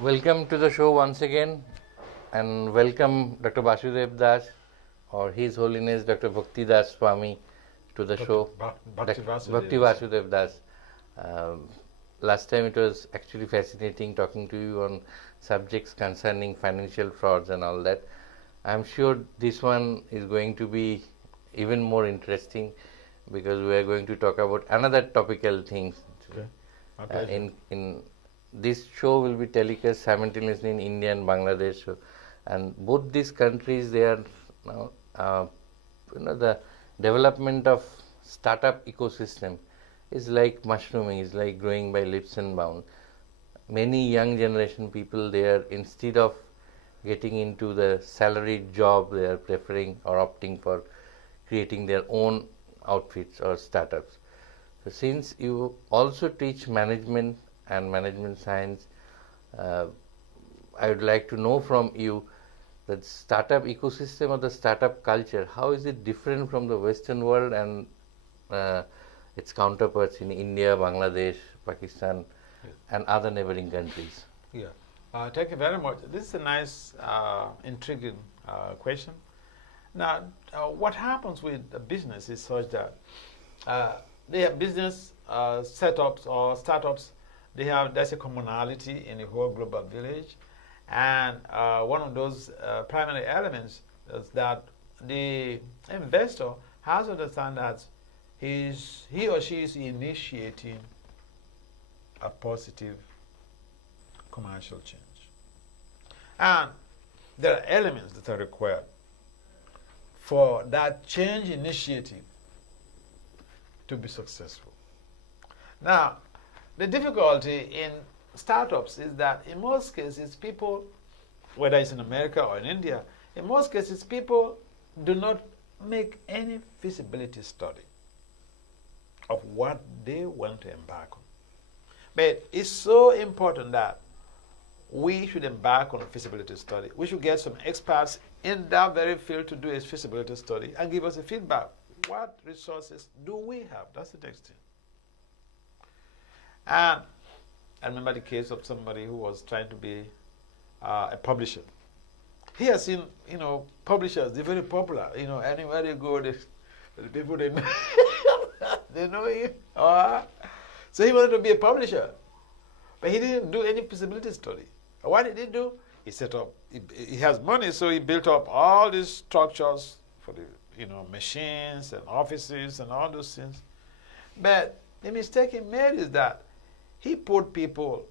Welcome to the show once again, and welcome Dr. Vasudev Das, or His Holiness Dr. Bhakti Das Swami, to the show. Bhakti Vasudeva. Bhakti Vasudev Das. Last time it was actually fascinating talking to you on subjects concerning financial frauds and all that. I'm sure this one is going to be even more interesting because we are going to talk about another topical things. Okay. My pleasure. In this show will be telecast simultaneously in India and Bangladesh, and both these countries, they are now the development of startup ecosystem is like mushrooming, is like growing by leaps and bounds. Many young generation people, they are, instead of getting into the salaried job, they are preferring or opting for creating their own outfits or startups. So since you also teach management and management science, I would like to know from you that startup ecosystem or the startup culture, how is it different from the Western world and its counterparts in India, Bangladesh, Pakistan, Yes. and other neighboring countries? Yeah. Thank you very much. This is a nice, intriguing question. Now, what happens with a business is such that they have business setups or startups. There's a commonality in the whole global village, and one of those primary elements is that the investor has to understand that he or she is initiating a positive commercial change, and there are elements that are required for that change initiative to be successful. Now, the difficulty in startups is that in most cases people, whether it's in America or in India, in most cases people do not make any feasibility study of what they want to embark on. But it's so important that we should embark on a feasibility study. We should get some experts in that very field to do a feasibility study and give us a feedback. What resources do we have? That's the next thing. And I remember the case of somebody who was trying to be a publisher. He has seen, publishers, they're very popular. Anywhere they go, the people they know, they know him. So he wanted to be a publisher. But he didn't do any feasibility study. What did he do? He set up, he has money, so he built up all these structures for the machines and offices and all those things. But the mistake he made is that he put people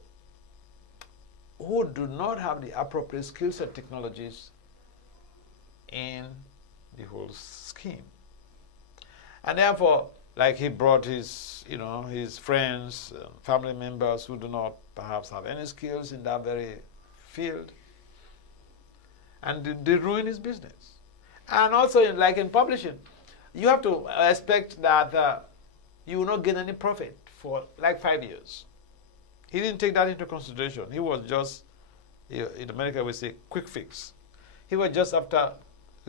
who do not have the appropriate skills and technologies in the whole scheme. And therefore, like he brought his friends, family members who do not perhaps have any skills in that very field, and they ruin his business. And also, like in publishing, you have to expect that you will not gain any profit for like 5 years. He didn't take that into consideration. He was just, in America we say, quick fix. He was just after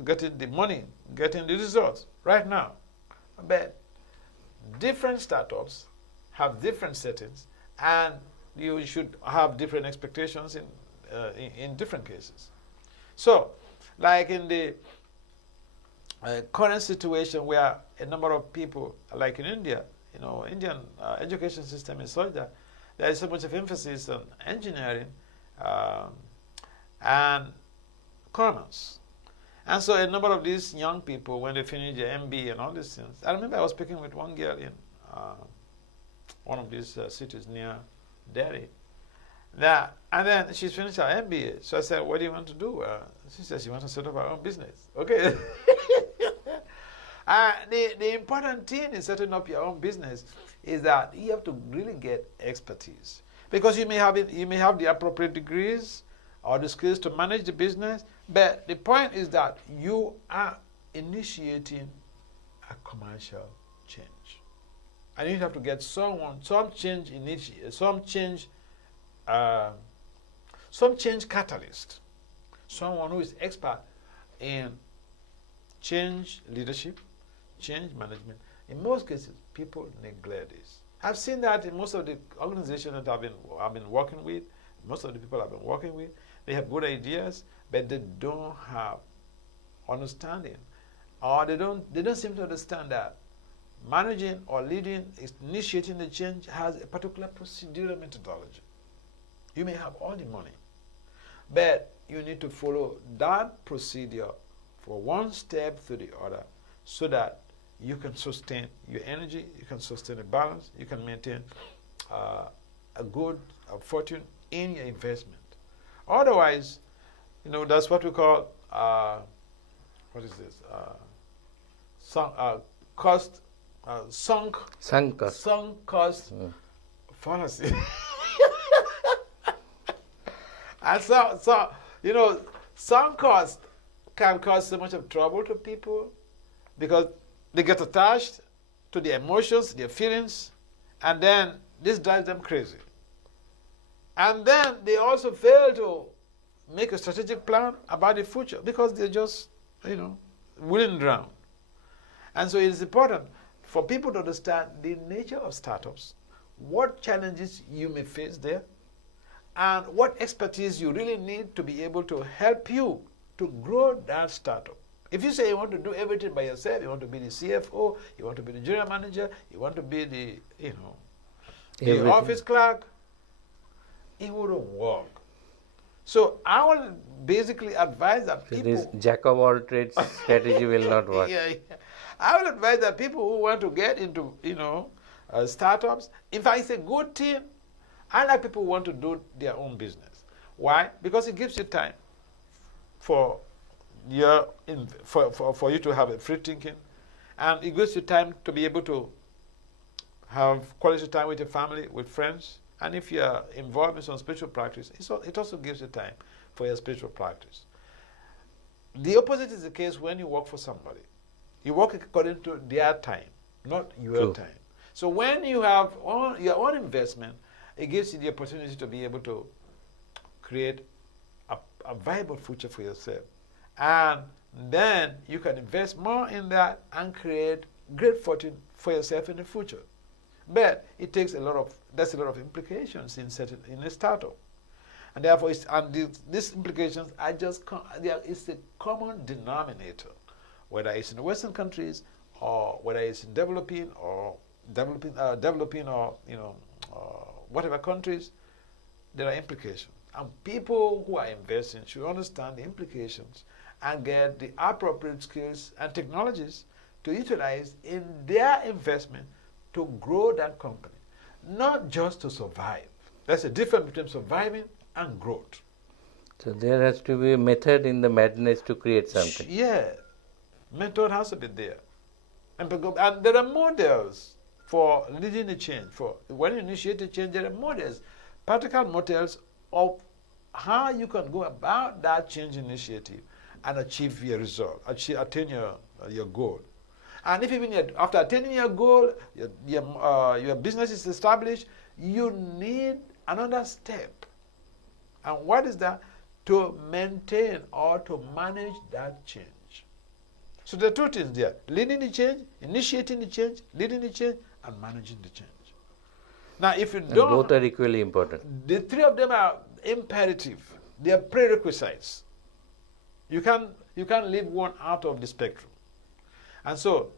getting the money, getting the results right now. But different startups have different settings, and you should have different expectations in different cases. So, like in the current situation where a number of people, like in India, Indian education system is such that there is so much of emphasis on engineering and commerce. And so a number of these young people, when they finish their MBA and all these things, I remember I was speaking with one girl in one of these cities near Delhi. And then she's finished her MBA. So I said, what do you want to do? She said she wants to set up her own business. Okay. The important thing in setting up your own business is that you have to really get expertise, because you may have the appropriate degrees or the skills to manage the business, but the point is that you are initiating a commercial change, and you have to get some change catalyst, someone who is expert in change leadership, change management. In most cases, people neglect this. I've seen that in most of the organizations that I've been working with. most of the people I've been working with, they have good ideas, but they don't have understanding, or they don't seem to understand that managing or leading, initiating the change has a particular procedural methodology. You may have all the money, but you need to follow that procedure for one step to the other so that you can sustain your energy, you can sustain a balance, you can maintain a good fortune in your investment. Otherwise, that's what we call, what is this? Sunk cost fallacy. And so, sunk cost can cause so much of trouble to people because they get attached to their emotions, their feelings, and then this drives them crazy. And then they also fail to make a strategic plan about the future because they're just, willing drown. And so it is important for people to understand the nature of startups, what challenges you may face there, and what expertise you really need to be able to help you to grow that startup. If you say you want to do everything by yourself, you want to be the CFO, you want to be the general manager, you want to be the office clerk, it wouldn't work. So I will basically advise that people... This jack of all trades strategy will not work. Yeah. I will advise that people who want to get into, startups, in fact, it's a good thing. I like people who want to do their own business. Why? Because it gives you time for you to have a free thinking, and it gives you time to be able to have quality time with your family, with friends, and if you are involved in some spiritual practice, it also gives you time for your spiritual practice. The opposite is the case when you work for somebody. You work according to their time, not your time. So when you have your own investment, it gives you the opportunity to be able to create a viable future for yourself. And then you can invest more in that and create great fortune for yourself in the future. But it takes there's a lot of implications in a startup. And therefore, these implications are it's a common denominator, whether it's in the Western countries or whether it's in developing or whatever countries, there are implications. And people who are investing should understand the implications and get the appropriate skills and technologies to utilize in their investment to grow that company, not just to survive. There's a difference between surviving and growth. So there has to be a method in the madness to create something. Yeah, method has to be there. And there are models for leading the change. For when you initiate the change, there are models, practical models of how you can go about that change initiative and achieve your result, attain your goal. And if even after attaining your goal, your business is established, you need another step. And what is that? To maintain or to manage that change. So there are two things there: leading the change, initiating the change, leading the change, and managing the change. Now, if you don't... both are equally important. The three of them are imperative. They are prerequisites. You can't leave one out of the spectrum. And so,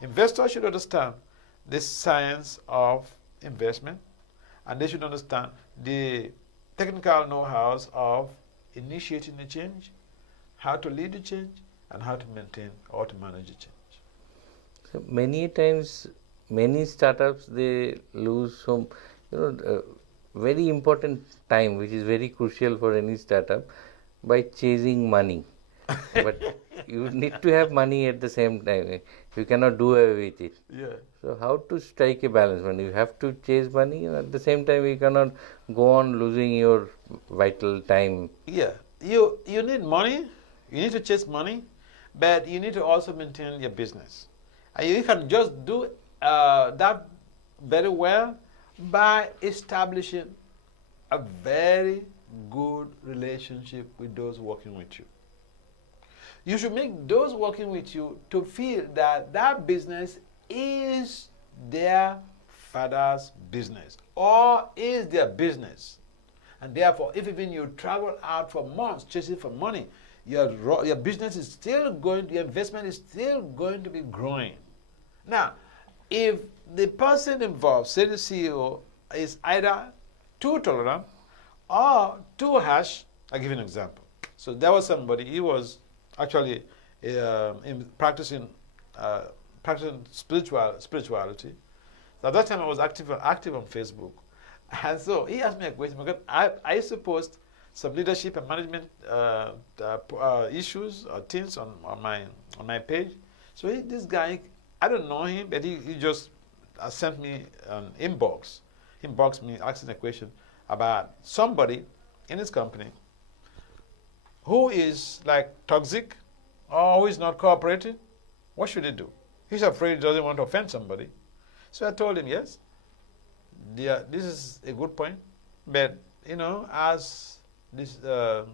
investors should understand this science of investment, and they should understand the technical know-hows of initiating the change, how to lead the change, and how to maintain or to manage the change. So many times, many startups, they lose some, very important time, which is very crucial for any startup, by chasing money. But you need to have money at the same time. You cannot do away with it. Yeah. So how to strike a balance when you have to chase money and at the same time you cannot go on losing your vital time? Yeah. You need money. You need to chase money, but you need to also maintain your business. And you can just do that very well by establishing a very good relationship with those working with you. You should make those working with you to feel that that business is their father's business or is their business. And therefore, if even you travel out for months chasing for money, your business is still going, your investment is still going to be growing. Now, if the person involved, say the CEO, is either too tolerant or too harsh, I'll give you an example. So there was somebody, he was actually practicing spirituality. So at that time I was active on Facebook. And so he asked me a question because I used to post some leadership and management issues or things on my page. So this guy, I don't know him, but he just sent me an inbox me asking a question about somebody in his company who is like toxic or who is not cooperating. What should he do? He's afraid he doesn't want to offend somebody. So I told him, yes, this is a good point, but as this, the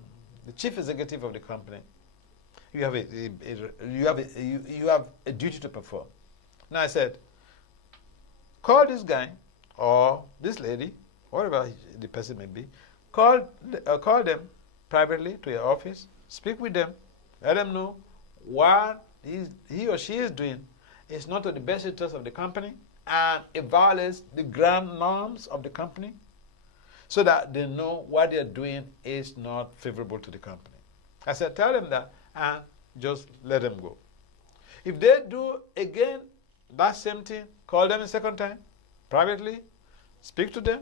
chief executive of the company, you have a duty to perform. Now I said, call this guy or this lady, whatever the person may be, call them privately to your office, speak with them, let them know what he or she is doing is not to the best interest of the company, and it violates the grand norms of the company, so that they know what they're doing is not favorable to the company. I said, tell them that and just let them go. If they do again that same thing, call them a second time, privately, speak to them.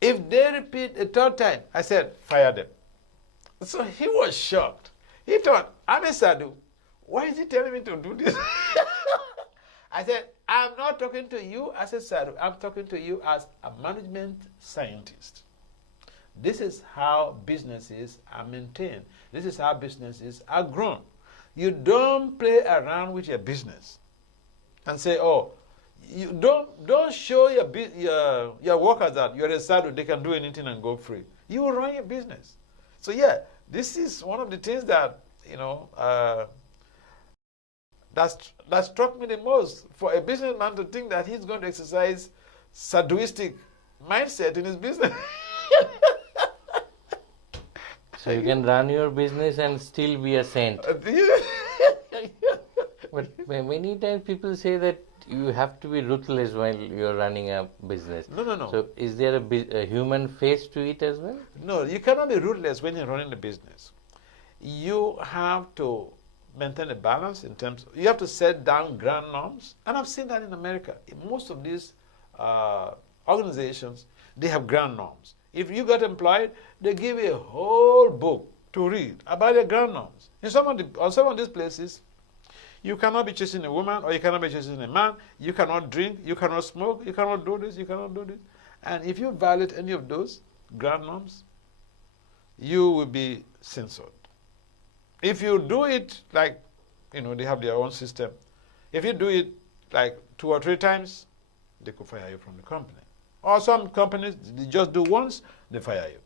If they repeat a third time, I said, fire them. So he was shocked. He thought, I'm a sadhu. Why is he telling me to do this? I said, I'm not talking to you as a sadhu. I'm talking to you as a management scientist. This is how businesses are maintained. This is how businesses are grown. You don't play around with your business and say, oh, you don't show your workers that you're a sadhu, they can do anything and go free. You will run your business. So yeah, this is one of the things that that struck me the most, for a businessman to think that he's going to exercise sadhuistic mindset in his business. So you can run your business and still be a saint. But many times people say that you have to be ruthless while you're running a business. No. So is there a human face to it as well? No, you cannot be ruthless when you're running a business. You have to maintain a balance in terms, you have to set down grand norms. And I've seen that in America. In most of these organizations, they have grand norms. If you got employed, they give you a whole book to read about their grand norms. In some of these places, you cannot be chasing a woman or you cannot be chasing a man. You cannot drink, you cannot smoke, you cannot do this, you cannot do this. And if you violate any of those grand norms, you will be censored. If you do it like, they have their own system. If you do it like 2 or 3 times, they could fire you from the company. Or some companies, they just do once, they fire you.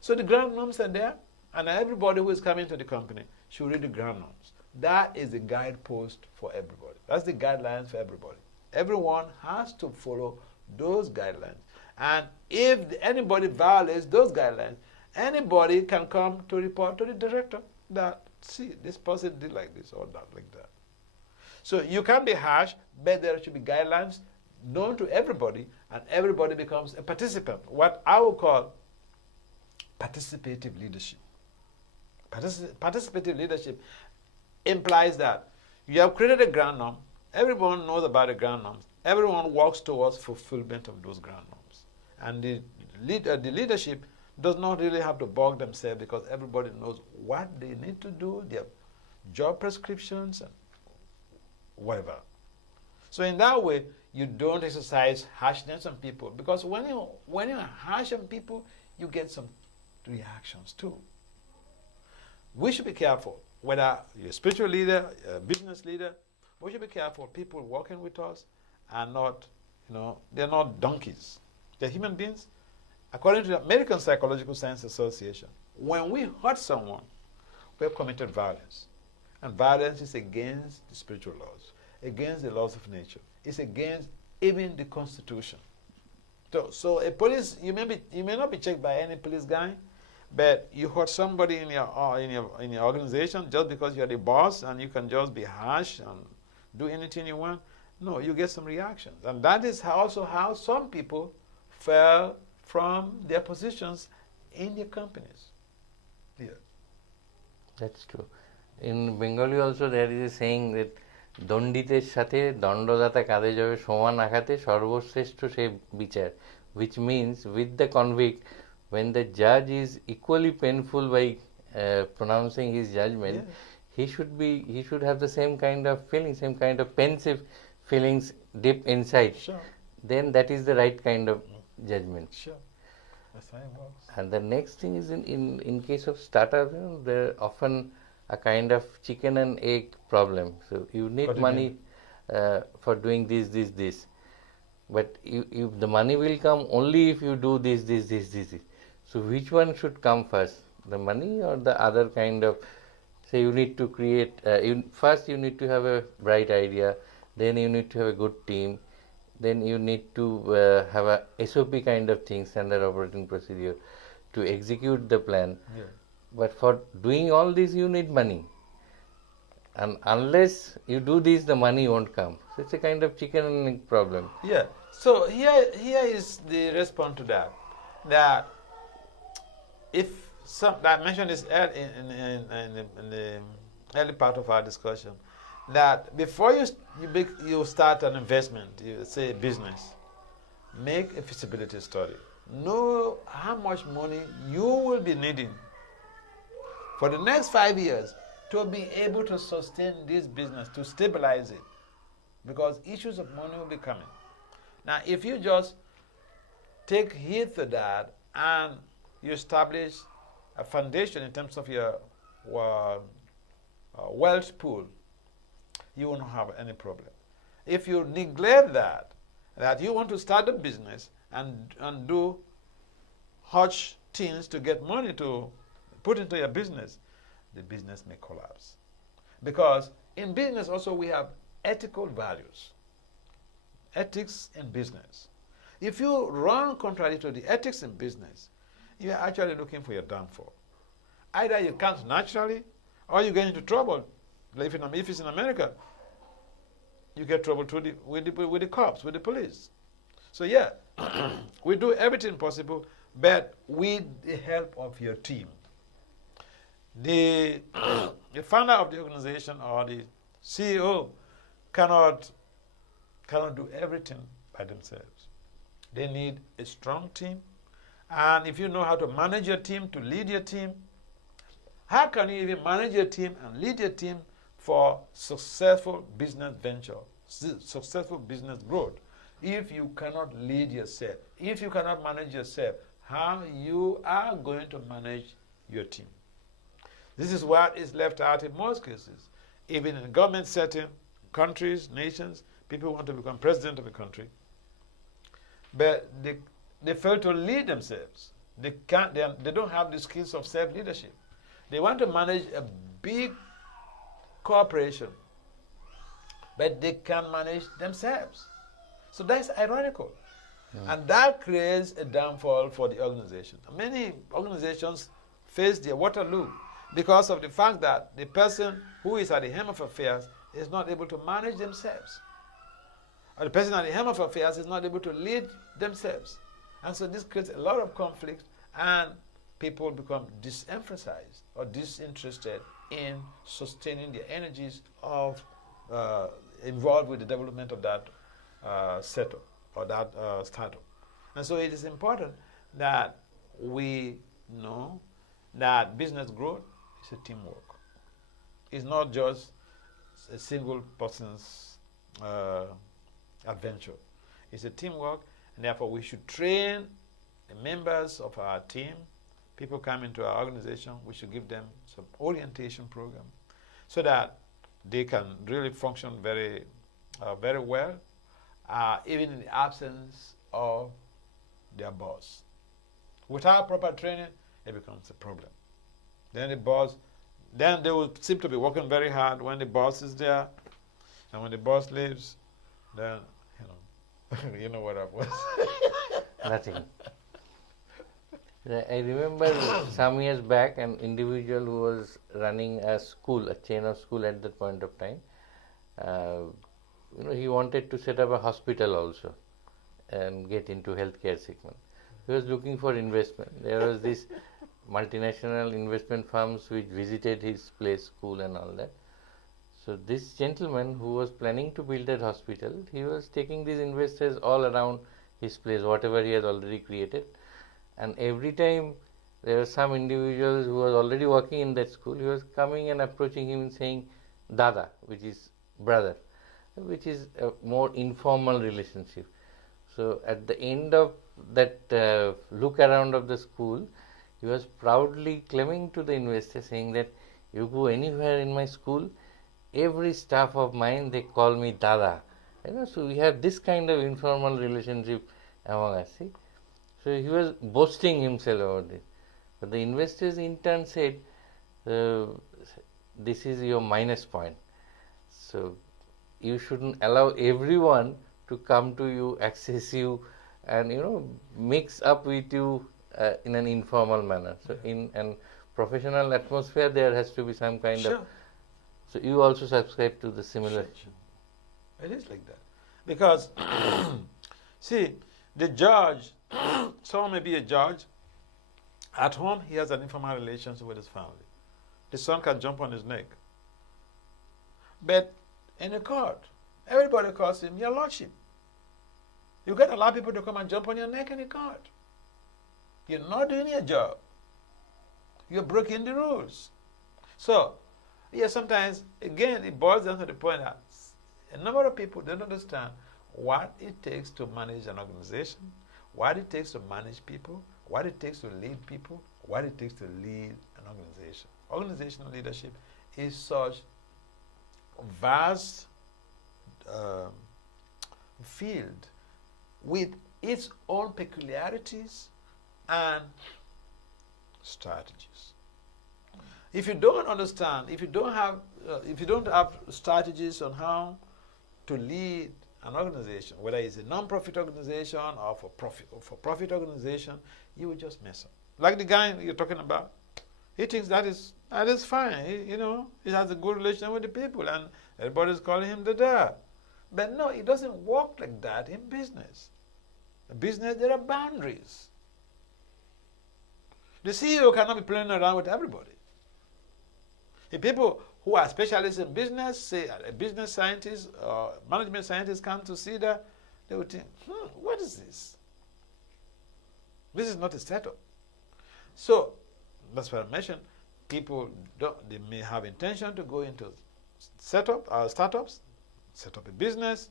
So the ground norms are there, and everybody who is coming to the company should read the ground norms. That is the guidepost for everybody. That's the guidelines for everybody. Everyone has to follow those guidelines. And if anybody violates those guidelines, anybody can come to report to the director that, see, this person did like this or that, like that. So you can be harsh, but there should be guidelines known to everybody, and everybody becomes a participant. What I would call participative leadership. Participative leadership implies that you have created a ground norm, everyone knows about the ground norms, everyone works towards fulfillment of those ground norms. And the leadership does not really have to bog themselves, because everybody knows what they need to do, their job prescriptions, and whatever. So in that way, you don't exercise harshness on people, because when you're harsh on people, you get some reactions too. We should be careful, whether you're a spiritual leader, a business leader, we should be careful. People working with us are not, they're not donkeys. They're human beings. According to the American Psychological Science Association, when we hurt someone, we have committed violence. And violence is against the spiritual laws, against the laws of nature. It's against even the Constitution. So a police, you may not be checked by any police guy, but you hurt somebody in your organization just because you're the boss and you can just be harsh and do anything you want. No, you get some reactions, and that is also how some people fell from their positions in their companies. Yeah. That's true. In Bengali also there is a saying that দণ্ডিতের সাথে দণ্ডদাতা কাঁধে যাবে সমান আঘাতে সর্বশ্রেষ্ঠ সে বিচার, which means with the convict, when the judge is equally painful by pronouncing his judgment, he should have the same kind of feeling, same kind of pensive feelings deep inside. Sure. Then that is the right kind of judgment. Sure. That's how it works. And the next thing is in case of startups, there are often a kind of chicken and egg problem. So you need money for doing this. But the money will come only if you do this. So which one should come first? The money or the other kind of, say you need to create, first you need to have a bright idea, then you need to have a good team, then you need to have a SOP kind of thing, standard operating procedure, to execute the plan. Yeah. But for doing all this, you need money. And unless you do this, the money won't come. So it's a kind of chicken and egg problem. Yeah. So here is the response to that. That if I mentioned this in the early part of our discussion, that before you start an investment, you say a business, make a feasibility study. Know how much money you will be needing for the next 5 years to be able to sustain this business, to stabilize it, because issues of money will be coming. Now, if you just take heed to that and you establish a foundation in terms of your wealth pool, you won't have any problem. If you neglect that you want to start a business and do hush things to get money to put into your business, the business may collapse. Because in business also we have ethical values. Ethics in business. If you run contrary to the ethics in business, you are actually looking for your downfall. Either you can't naturally, or you get into trouble. Like if it's in America, you get trouble with the cops, with the police. So yeah, we do everything possible, but with the help of your team. The founder of the organization or the CEO cannot do everything by themselves. They need a strong team. And if you know how to manage your team, to lead your team, how can you even manage your team and lead your team for successful business venture, successful business growth, if you cannot lead yourself, if you cannot manage yourself, how you are going to manage your team? This is what is left out in most cases. Even in government setting, countries, nations, people want to become president of a country, but they fail to lead themselves. They don't have the skills of self-leadership. They want to manage a big corporation, but they can't manage themselves. So that's ironical. Yeah. And that creates a downfall for the organization. Many organizations face their Waterloo because of the fact that the person who is at the helm of affairs is not able to manage themselves. Or the person at the helm of affairs is not able to lead themselves. And so this creates a lot of conflict, and people become disemphasized or disinterested in sustaining the energies of involved with the development of that setup or that startup. And so it is important that we know that business growth is a teamwork. It's not just a single person's adventure. It's a teamwork, and therefore we should train the members of our team. People come into our organization, we should give them some orientation program so that they can really function very well, even in the absence of their boss. Without proper training, it becomes a problem. Then they will seem to be working very hard when the boss is there, and when the boss leaves, then you know what I was. Nothing. I remember some years back an individual who was running a school, a chain of school at that point of time. He wanted to set up a hospital also and get into healthcare segment. He was looking for investment. There was this multinational investment firms which visited his place, school and all that. So this gentleman who was planning to build that hospital, he was taking these investors all around his place, whatever he has already created. And every time there were some individuals who was already working in that school, he was coming and approaching him and saying Dada, which is brother, which is a more informal relationship. So at the end of that look around of the school, he was proudly claiming to the investor saying that you go anywhere in my school, every staff of mine, they call me Dada. So we have this kind of informal relationship among us. See? So he was boasting himself about it. But the investors in turn said, this is your minus point. So you shouldn't allow everyone to come to you, access you, and mix up with you in an informal manner. So in an professional atmosphere, there has to be some kind of. So you also subscribe to the similar. Sure. It is like that, because see, the judge. Someone may be a judge. At home, he has an informal relationship with his family. The son can jump on his neck. But in the court, everybody calls him your lordship. You get a lot of people to come and jump on your neck in the court. You're not doing your job. You're breaking the rules. So, sometimes, again, it boils down to the point that a number of people don't understand what it takes to manage an organization, what it takes to manage people, what it takes to lead people, what it takes to lead an organization. Organizational leadership is such a vast field with its own peculiarities and strategies. If you don't understand, if you don't have strategies on how to lead an organization, whether it's a non-profit organization or for-profit organization, you will just mess up. Like the guy you're talking about, he thinks that is fine. He has a good relation with the people, and everybody's calling him the dad. But no, it doesn't work like that in business. In business, there are boundaries. The CEO cannot be playing around with everybody. If people who are specialists in business, say a business scientist or management scientist come to see that, they would think, what is this? This is not a setup. So, that's what I mentioned. People, they may have intention to go into startups, set up a business,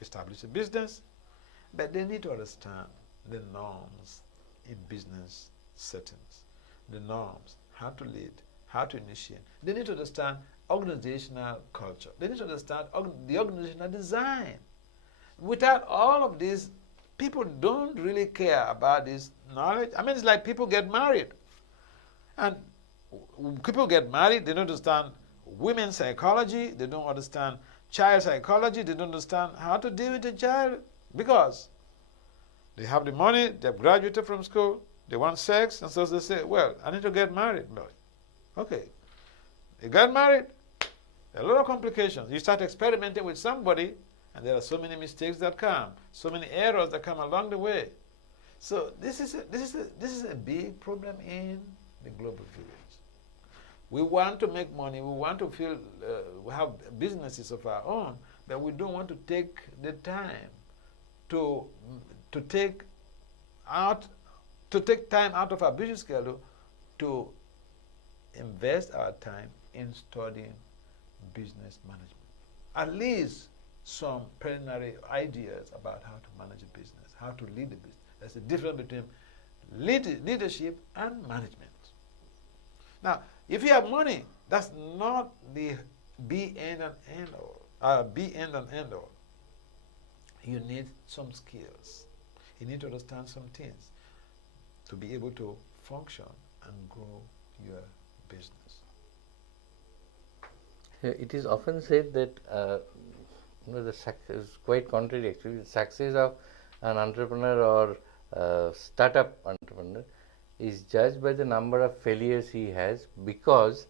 establish a business, but they need to understand the norms in business settings, the norms, how to lead, how to initiate. They need to understand organizational culture. They need to understand the organizational design. Without all of this, people don't really care about this knowledge. I mean, it's like people get married. And people get married, they don't understand women's psychology, they don't understand child psychology, they don't understand how to deal with the child, because they have the money, they've graduated from school, they want sex, and so they say, well, I need to get married. Okay. You got married, a lot of complications. You start experimenting with somebody, and there are so many mistakes that come, so many errors that come along the way. So this is a big problem in the global village. We want to make money, we want to feel we have businesses of our own, but we don't want to take the time to take time out of our busy schedule to invest our time in studying business management. At least some preliminary ideas about how to manage a business, how to lead a business. There's a difference between leadership and management. Now, if you have money, that's not the be end and end all. You need some skills. You need to understand some things to be able to function and grow your business. It is often said that the success is quite contrary actually. The success of an entrepreneur or startup entrepreneur is judged by the number of failures he has, because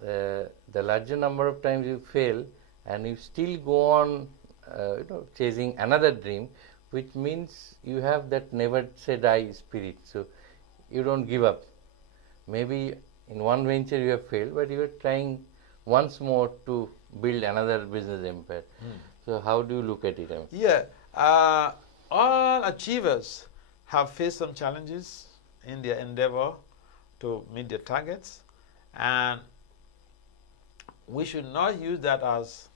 the larger number of times you fail and you still go on chasing another dream, which means you have that never say die spirit. So you don't give up. Maybe in one venture you have failed, but you are trying once more to build another business empire. So how do you look at it? Yeah, all achievers have faced some challenges in their endeavor to meet their targets, and we should not use that as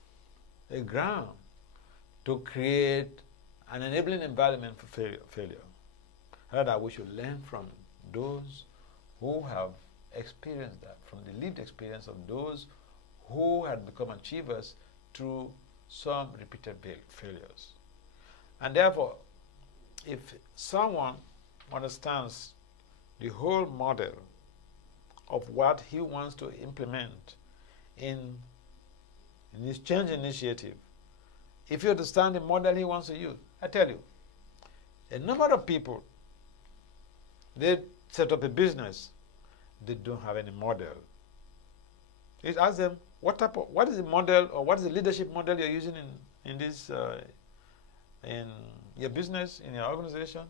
a ground to create an enabling environment for failure. Rather, we should learn from those who have experienced that, from the lived experience of those who had become achievers through some repeated failures. And therefore, if someone understands the whole model of what he wants to implement in his change initiative, if you understand the model he wants to use, I tell you, a number of people, they set up a business, they don't have any model. You ask them, what is the model, or what is the leadership model you're using in this in your business, in your organization?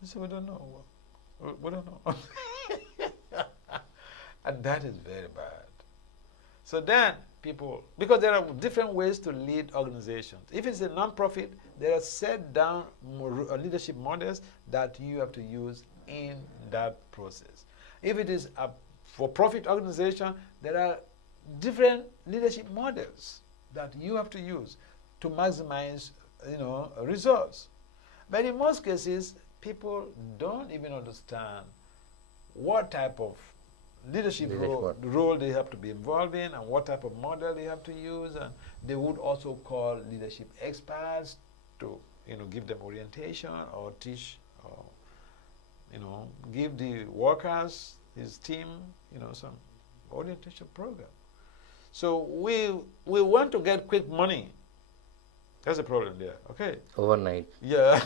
They say, we don't know. We don't know. And that is very bad. So then people, because there are different ways to lead organizations. If it's a non-profit, there are set down leadership models that you have to use in that process. If it is a for-profit organization, there are different leadership models that you have to use to maximize, results. But in most cases, people don't even understand what type of leadership role they have to be involved in, and what type of model they have to use. And they would also call leadership experts to give them orientation or teach, or give the workers, his team, some orientation program. So we want to get quick money. That's the problem there. Okay. Overnight. Yeah.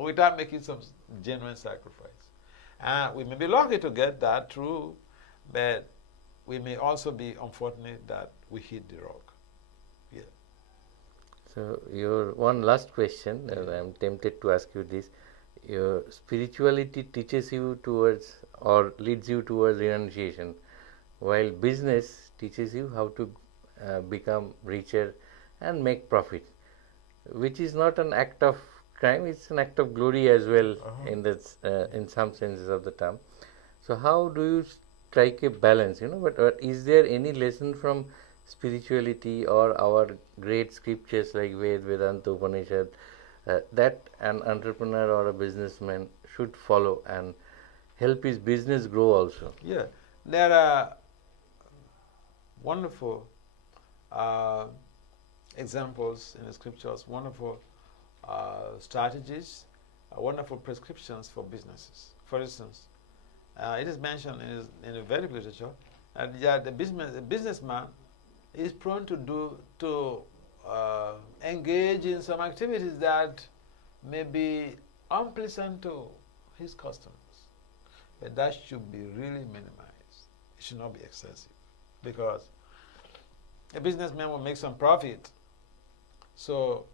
Without making some genuine sacrifice. We may be lucky to get that through, but we may also be unfortunate that we hit the rock. Yeah. So your one last question, I'm tempted to ask you this. Your spirituality teaches you towards, or leads you towards renunciation, while business teaches you how to become richer and make profit, which is not an act of crime, it's an act of glory as well, in some senses of the term. So how do you strike a balance? But is there any lesson from spirituality or our great scriptures like Vedanta, Upanishad, that an entrepreneur or a businessman should follow and help his business grow also? Yeah, there are wonderful examples in the scriptures, wonderful strategies, wonderful prescriptions for businesses. For instance, it is mentioned in the Vedic literature that the businessman is prone to engage in some activities that may be unpleasant to his customers. But that should be really minimized. It should not be excessive, because a businessman will make some profit. So,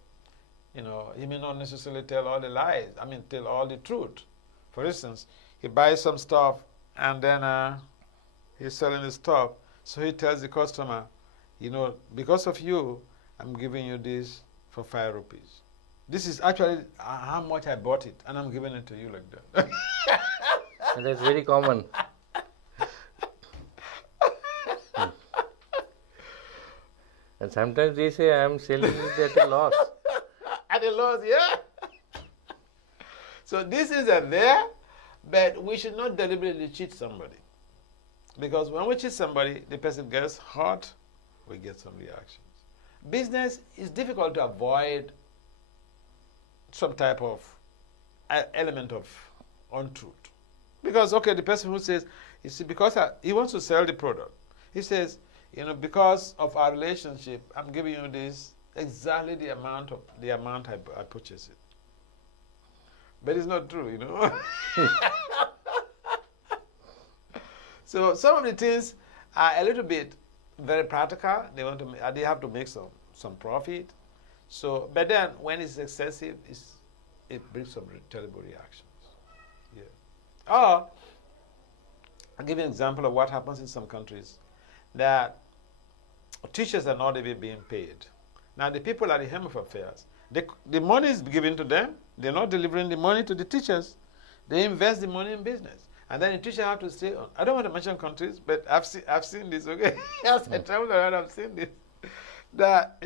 he may not necessarily tell all the lies. Tell all the truth. For instance, he buys some stuff and then he's selling the stuff. So he tells the customer, because of you, I'm giving you this for 5 rupees. This is actually how much I bought it, and I'm giving it to you like that. And that's very common. And sometimes they say, I am selling it at a loss. At a loss, yeah. So this is there, but we should not deliberately cheat somebody. Because when we cheat somebody, the person gets hurt, we get some reactions. Business is difficult to avoid some type of element of untruth. Because, the person who says, because he wants to sell the product, he says, because of our relationship, I'm giving you this exactly the amount I purchased it. but it's not true, So some of the things are a little bit very practical. They have to make some profit. So, but then when it's excessive, it brings some terrible reactions. Yeah. Or I'll give you an example of what happens in some countries, that teachers are not even being paid. Now the people at the Home of Affairs, the money is given to them. They're not delivering the money to the teachers. They invest the money in business. And then the teacher have to stay on. I don't want to mention countries, but I've seen this, okay? As I travel around, I've seen this. That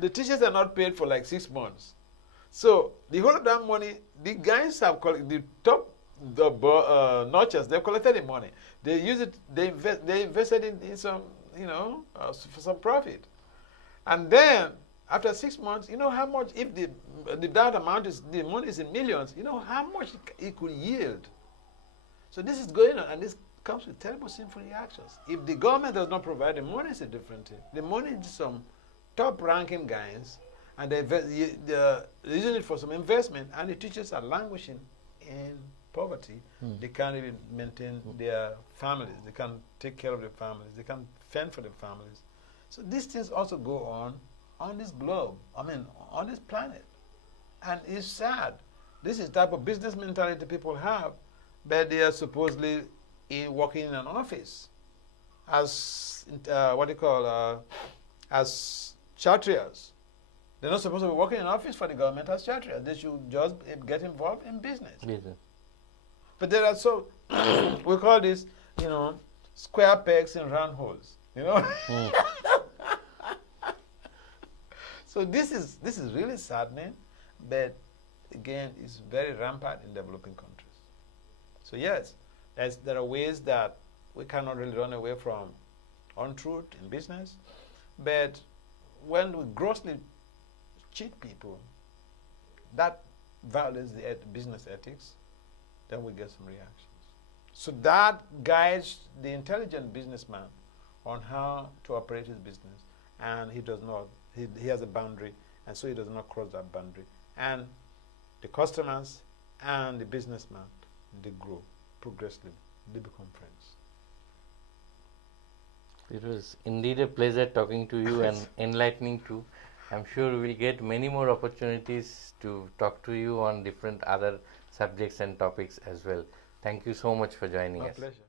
the teachers are not paid for like 6 months. So the whole of that money, the guys have collected, the top notches, they've collected the money. They use it, they invested in some, for some profit. And then after 6 months, you know how much, if that amount the money is in millions, you know how much it could yield. So this is going on, and this comes with terrible sinful reactions. If the government does not provide the money, it's a different thing. The money is some top-ranking guys, and they're using it for some investment, and the teachers are languishing in poverty. They can't even maintain their families. They can't take care of their families. They can't fend for their families. So these things also go on this globe, on this planet. And it's sad. This is the type of business mentality people have, but they are supposedly working in an office as as kshatriyas. They're not supposed to be working in an office for the government as kshatriyas. They should just get involved in business. But there are we call this, square pegs in round holes. So this is really saddening, but again, it's very rampant in developing countries. So yes, there are ways that we cannot really run away from untruth in business, but when we grossly cheat people, that violates the business ethics, then we get some reactions. So that guides the intelligent businessman on how to operate his business, and he does not. He has a boundary, and so he does not cross that boundary. And the customers and the businessman, they grow progressively. They become friends. It was indeed a pleasure talking to you and enlightening too. I'm sure we will get many more opportunities to talk to you on different other subjects and topics as well. Thank you so much for joining us. My pleasure.